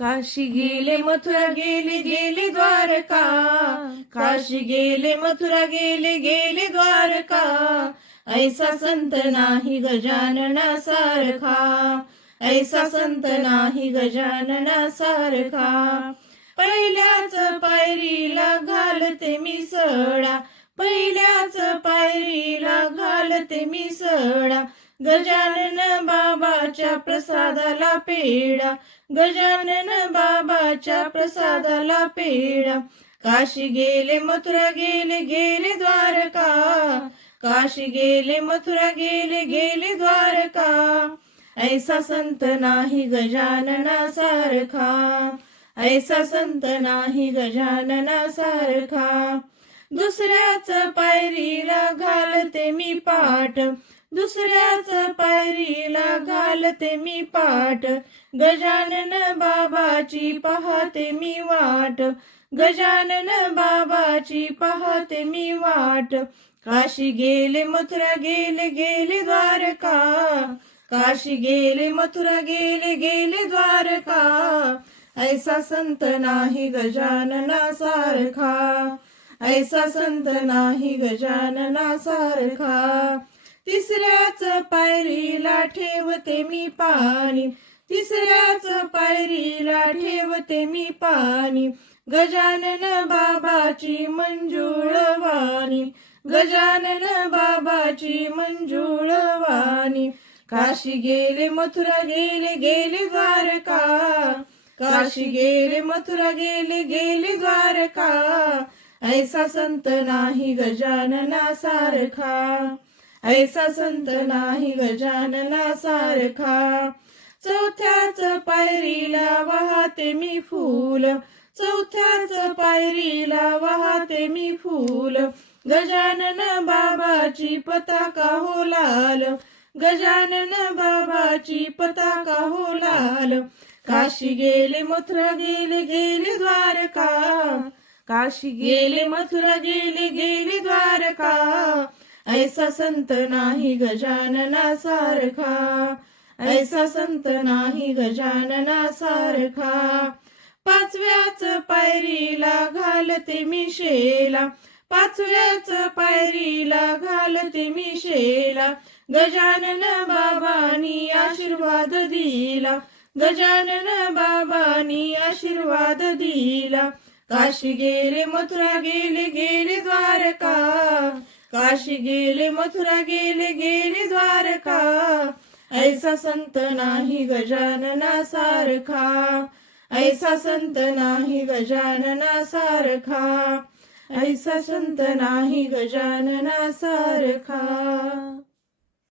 काशी गेले मथुरा गेले गेले द्वारका, काशी गेले मथुरा गेले गेले द्वारका, ऐसा संत नाही गजानना सारखा, ऐसा संत नाही गजानना सारखा. पहिल्याच पायरीला घालते मी सडा, पहिल्याच पायरीला घालते मी सडा, गजानन बाबाच्या प्रसादाला पेढा, गजानन बाबाच्या प्रसादाला पेढा. काशी गेले मथुरा गेले गेले द्वारका, काशी गेले मथुरा गेले गेले द्वारका, ऐसा संत नाही गजानना सारखा, ऐसा संत नाही गजानना सारखा. दुसऱ्याच पायरीला घालते मी पाट, दुसऱ्याच पायरीला घालते मी पाट, गजानन बाबाची पाहते मी वाट, गजानन बाबाची पाहते मी वाट. काशी गेले मथुरा गेले गेले द्वारका, काशी गेले मथुरा गेले गेले द्वारका, ऐसा संत नाही गजानना सारखा, ऐसा संत नाही गजानना सारखा. तिसऱ्याच पायरीला ठेवते मी पाणी, तिसऱ्याच पायरीला ठेवते मी पाणी, गजानन बाबाची मंजुळ वाणी, गजानन बाबाची मंजुळ वाणी. काशी गेले मथुरा गेले गेले द्वारका, काशी गेले मथुरा गेले गेले द्वारका, ऐसा संत नाही गजानना सारखा, ऐसा संत नाही गजानना सारखा. चौथ्याच पायरीला वाहते मी फूल, चौथ्याच पायरीला वाहते मी फूल, गजानन बाबाची पताका हो लाल, गजानन बाबाची पताका हो लाल. काशी गेले मथुरा गेले गेले द्वारका, काशी गेले मथुरा गेले गेले द्वारका, ऐसा संत नाही गजानना सारखा, ऐसा संत नाही गजानना सारखा. पाचव्याच पायरीला घालते मी शेला, पाचव्याच पायरीला घालते मी शेला, गजानन बाबांनी आशीर्वाद दिला, गजानन बाबांनी आशीर्वाद दिला. काशी गेले मथुरा गेले गेले द्वारका, काशी गेले मथुरा गेले गेले द्वारका, ऐसा संत नाही गजानना सारखा, ऐसा संत नाही गजानना सारखा, ऐसा संत नाही गजानना सारखा.